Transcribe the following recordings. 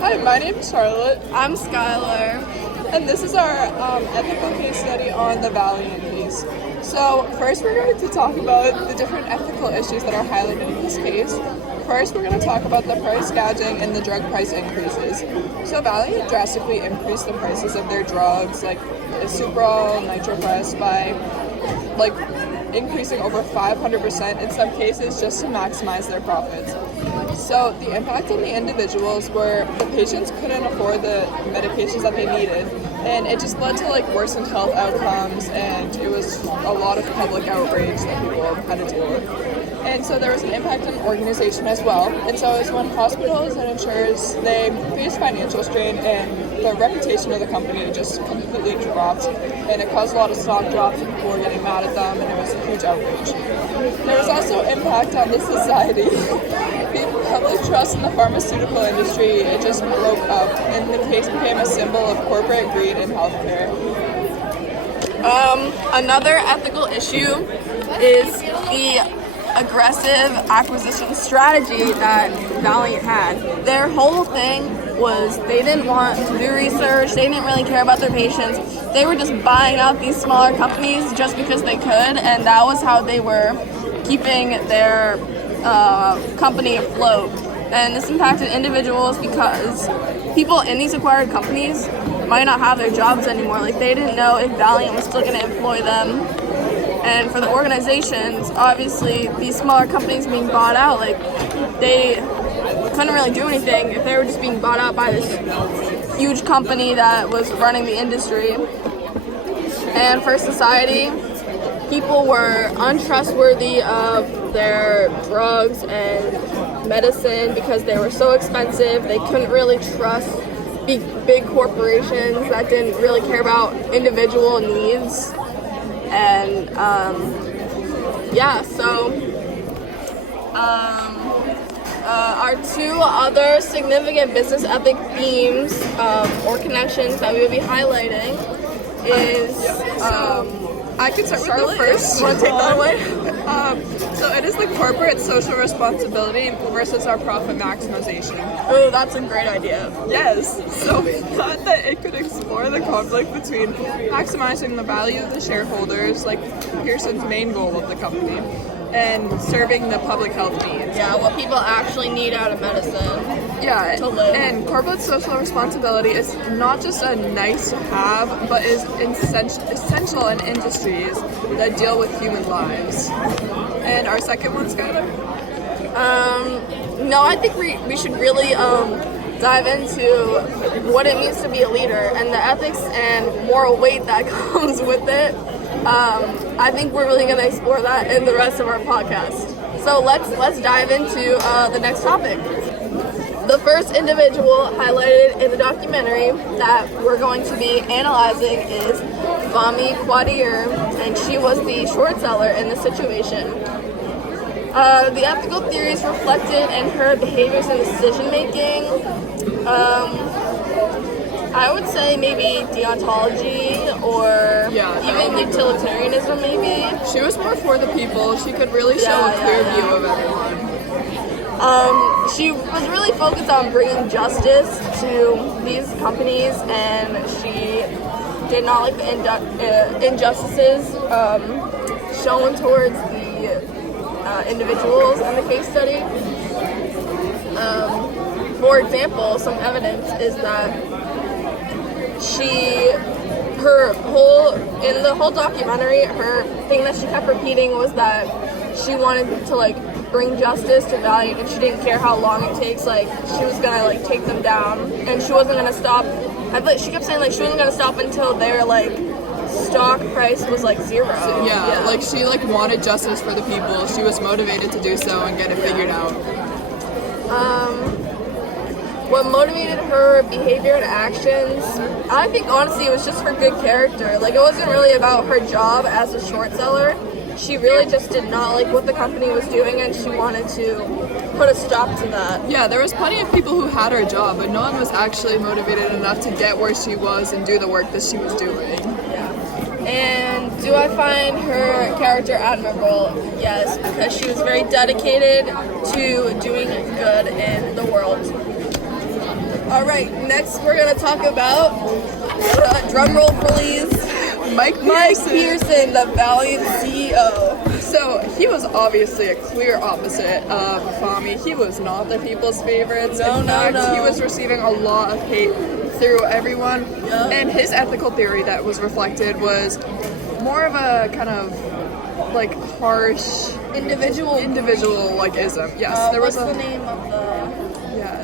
Hi, my name is Charlotte. I'm Skylar. And this is our ethical case study on the Valeant case. So first we're going to talk about the different ethical issues that are highlighted in this case. First we're going to talk about the price gouging and the drug price increases. So Valeant drastically increased the prices of their drugs like Suprol, Nitrofrest by increasing over 500% in some cases just to maximize their profits. So the impact on the individuals were the patients couldn't afford the medications that they needed, and it just led to worsened health outcomes, and it was a lot of public outrage that people had to deal with. And so there was an impact on the organization as well. And so it's when hospitals and insurers, they faced financial strain, and the reputation of the company just completely dropped, and it caused a lot of stock drops, and people were getting mad at them, and it was a huge outrage. There was also impact on the society. The public trust in the pharmaceutical industry, it just broke up, and the case became a symbol of corporate greed in healthcare. Another ethical issue is the aggressive acquisition strategy that Valeant had. Their whole thing was they didn't want to do research, they didn't really care about their patients. They were just buying out these smaller companies just because they could, and that was how they were keeping their company afloat. And this impacted individuals because people in these acquired companies might not have their jobs anymore. They didn't know if Valeant was still going to employ them. And for the organizations, obviously, these smaller companies being bought out, they couldn't really do anything if they were just being bought out by this huge company that was running the industry. And for society, people were untrustworthy of their drugs and medicine because they were so expensive. They couldn't really trust big corporations that didn't really care about individual needs. And our two other significant business ethic themes or connections that we will be highlighting is I can start with the first. Want to take that away? So it is the corporate social responsibility versus our profit maximization. Oh, that's a great idea. Yes. So we thought that it could explore the conflict between maximizing the value of the shareholders, like Pearson's main goal of the company, and serving the public health needs. Yeah, what people actually need out of medicine. Yeah, to live. And corporate social responsibility is not just a nice to have, but is essential in industries that deal with human lives. And our second one's Skylar? No, I think we should really dive into what it means to be a leader and the ethics and moral weight that comes with it. I think we're really going to explore that in the rest of our podcast. So let's dive into the next topic. The first individual highlighted in the documentary that we're going to be analyzing is Vami Quadir, and she was the short seller in this situation. The ethical theories reflected in her behaviors and decision making. I would say maybe deontology or even utilitarianism maybe. She was more for the people. She could really show a clear view of everyone. She was really focused on bringing justice to these companies, and she did not like the injustices shown towards the individuals in the case study. For example, some evidence is that in the whole documentary, her thing that she kept repeating was that she wanted to bring justice to Valeant, and she didn't care how long it takes. She was gonna take them down, and she wasn't gonna stop. She kept saying she wasn't gonna stop until their stock price was zero. She wanted justice for the people. She was motivated to do so and get it figured out. What motivated her behavior and actions, I think honestly it was just her good character. It wasn't really about her job as a short seller. She really just did not like what the company was doing, and she wanted to put a stop to that. Yeah, there was plenty of people who had her job, but no one was actually motivated enough to get where she was and do the work that she was doing. Yeah. And do I find her character admirable? Yes, because she was very dedicated to doing good in the world. All right, next we're gonna talk about drum roll, please. Mike Pearson, the Valeant CEO. So he was obviously a clear opposite of Fahmy. He was not the people's favorites. In fact, he was receiving a lot of hate through everyone. Yep. And his ethical theory that was reflected was more of a kind of like harsh individual like ism. Yes, What's the name of the?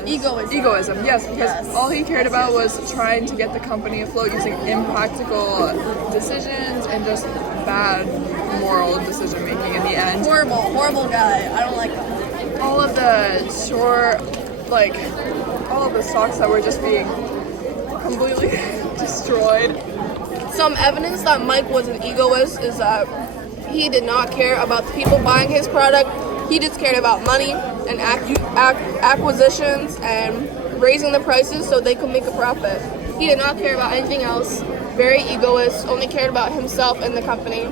Egoism. Yes, because all he cared about was trying to get the company afloat using impractical decisions and just bad moral decision making in the end. Horrible guy. I don't like him. All of the all of the stocks that were just being completely destroyed. Some evidence that Mike was an egoist is that he did not care about the people buying his product. He just cared about money and acquisitions and raising the prices so they could make a profit. He did not care about anything else. Very egoist, only cared about himself and the company.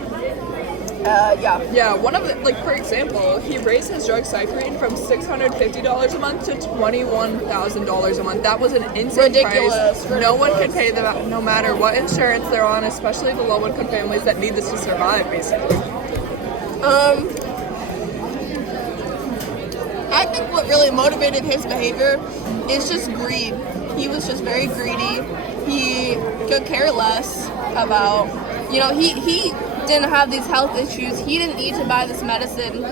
Yeah, one of the, for example, he raised his drug Cyprine from $650 a month to $21,000 a month. That was an insane Ridiculous. price. No one could pay them, no matter what insurance they're on, especially the low-income families that need this to survive, basically. I think what really motivated his behavior is just greed. He was just very greedy. He could care less about, he didn't have these health issues. He didn't need to buy this medicine.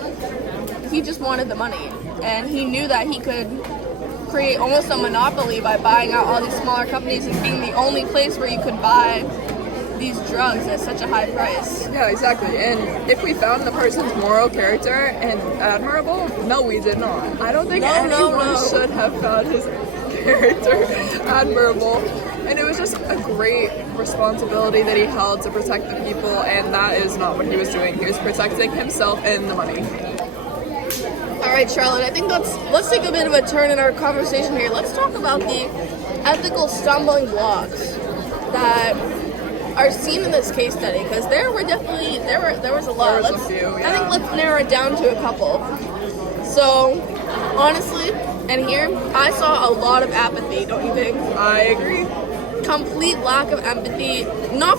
He just wanted the money. And he knew that he could create almost a monopoly by buying out all these smaller companies and being the only place where you could buy these drugs at such a high price. Yeah, exactly. And if we found the person's moral character and admirable, no, we did not. I don't think anyone should have found his character admirable. And it was just a great responsibility that he held to protect the people, and that is not what he was doing. He was protecting himself and the money. All right, Charlotte, I think let's take a bit of a turn in our conversation here. Let's talk about the ethical stumbling blocks that are seen in this case study, because there was a lot. There was a few, yeah. I think let's narrow it down to a couple. So, honestly, and here, I saw a lot of apathy, don't you think? I agree. Complete lack of empathy, not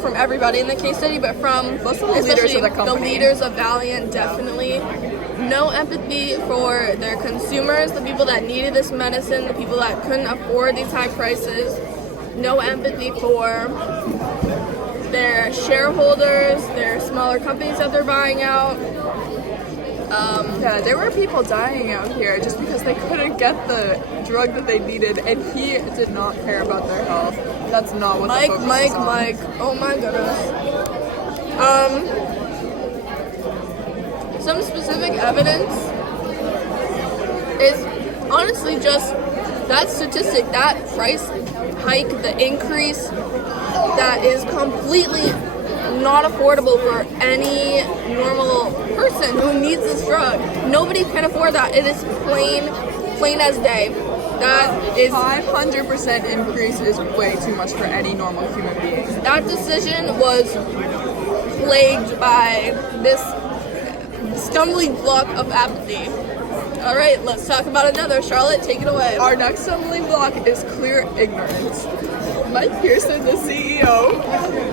from everybody in the case study, but from especially the leaders of Valeant, definitely. No empathy for their consumers, the people that needed this medicine, the people that couldn't afford these high prices. No empathy for their shareholders, their smaller companies that they're buying out. Yeah, there were people dying out here just because they couldn't get the drug that they needed, and he did not care about their health. That's not what the focus is on. Mike. Oh my goodness. Some specific evidence is honestly just that statistic, that price hike, the increase that is completely not affordable for any normal person who needs this drug. Nobody can afford that. It is plain as day. That is 500% increase is way too much for any normal human being. That decision was plagued by this stumbling block of apathy. All right, let's talk about another. Charlotte, take it away. Our next stumbling block is clear ignorance. Mike Pearson, the CEO.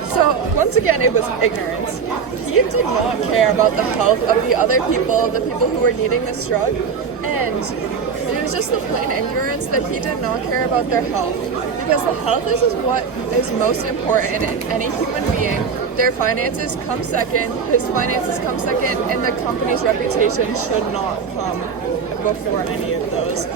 So once again, it was ignorance. He did not care about the health of the other people, the people who were needing this drug, and it was just the plain ignorance that he did not care about their health. Because the health is what is most important in any human being. Their finances come second, his finances come second, and the company's reputation should not come before any of those.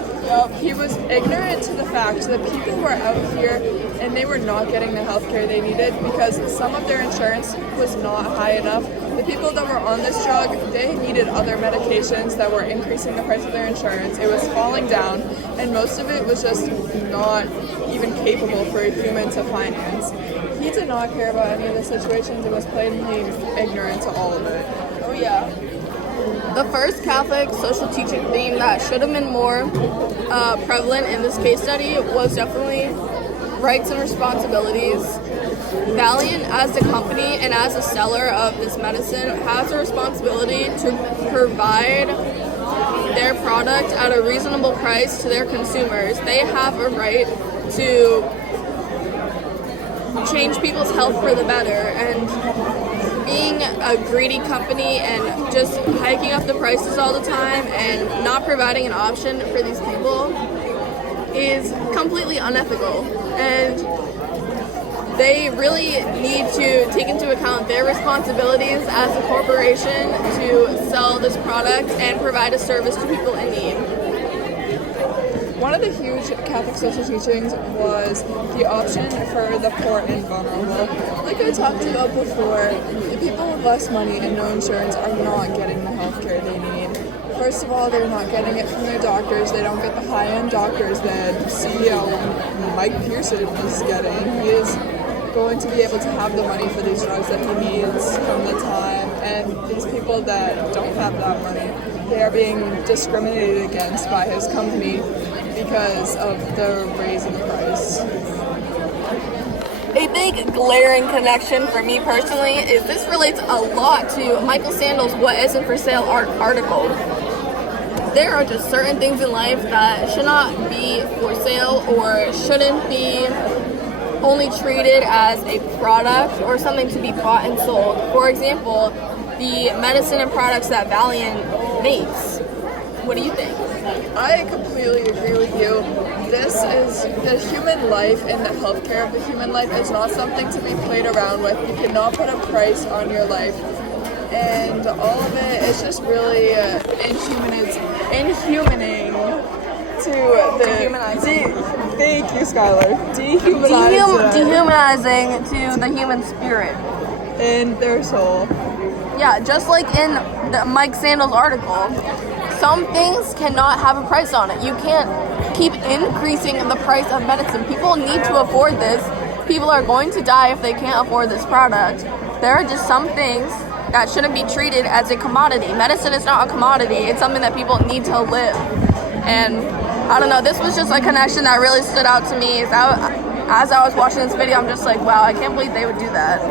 He was ignorant to the fact that people were out here and they were not getting the health care they needed because some of their insurance was not high enough. The people that were on this drug, they needed other medications that were increasing the price of their insurance. It was falling down, and most of it was just not even capable for a human to finance. He did not care about any of the situations and was plainly ignorant to all of it. Oh yeah. The first Catholic social teaching theme that should have been more prevalent in this case study was definitely rights and responsibilities. Valeant, as a company and as a seller of this medicine, has a responsibility to provide their product at a reasonable price to their consumers, they have a right to change people's health for the better. And being a greedy company and just hiking up the prices all the time and not providing an option for these people is completely unethical. And they really need to take into account their responsibilities as a corporation to sell this product and provide a service to people in need. One of the huge Catholic social teachings was the option for the poor and vulnerable. Like I talked about before, the people with less money and no insurance are not getting the health care they need. First of all, they're not getting it from their doctors. They don't get the high-end doctors that CEO Mike Pearson is getting. He is going to be able to have the money for these drugs that he needs from the time. And these people that don't have that money, they are being discriminated against by his company because of the raise in the price. A big glaring connection for me personally is this relates a lot to Michael Sandal's What Isn't For Sale article. There are just certain things in life that should not be for sale or shouldn't be only treated as a product or something to be bought and sold. For example, the medicine and products that Valeant makes. What do you think? I completely agree with you. This is the human life, and the healthcare of the human life is not something to be played around with. You cannot put a price on your life, and all of it is just really inhumaning to the. Thank you, Skylar. Dehumanizing to the human spirit and their soul. Yeah, just like in the Mike Sandal's article, some things cannot have a price on it. You can't keep increasing the price of medicine. People need to afford this. People are going to die if they can't afford this product. There are just some things that shouldn't be treated as a commodity. Medicine is not a commodity. It's something that people need to live. And I don't know, this was just a connection that really stood out to me. As I was watching this video, I'm just like, wow, I can't believe they would do that.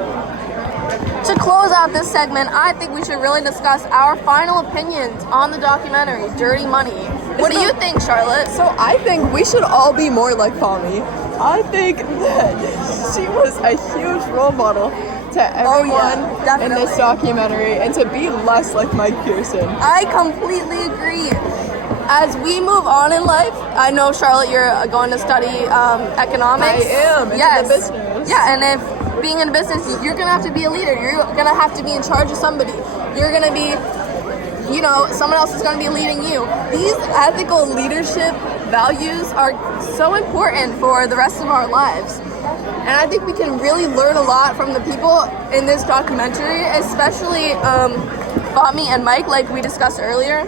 To close out this segment, I think we should really discuss our final opinions on the documentary, Dirty Money. What do you think, Charlotte? So I think we should all be more like Fami. I think that she was a huge role model to everyone in this documentary, and to be less like Mike Pearson. I completely agree. As we move on in life, I know, Charlotte, you're going to study economics. I am, into the business. Yeah, and if being in business, you're going to have to be a leader. You're going to have to be in charge of somebody. You're going to be, someone else is going to be leading you. These ethical leadership values are so important for the rest of our lives. And I think we can really learn a lot from the people in this documentary, especially Fami and Mike, like we discussed earlier.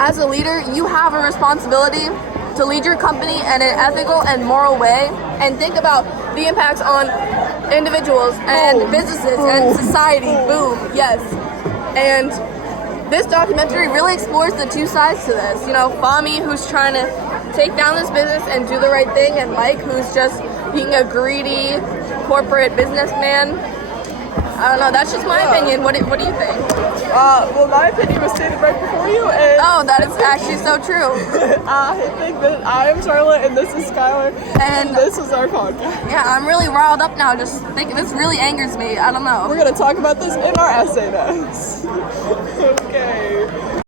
As a leader, you have a responsibility to lead your company in an ethical and moral way, and think about the impacts on individuals and businesses and society. Boom, yes. And this documentary really explores the two sides to this. Fami, who's trying to take down this business and do the right thing, and Mike, who's just being a greedy corporate businessman. I don't know, that's just my opinion. What do you think? Well, my opinion was stated right before you. And that is actually so true. I think that I am Charlotte, and this is Skylar, and this is our podcast. Yeah, I'm really riled up now. Just thinking, this really angers me. I don't know. We're going to talk about this in our essay notes. Okay.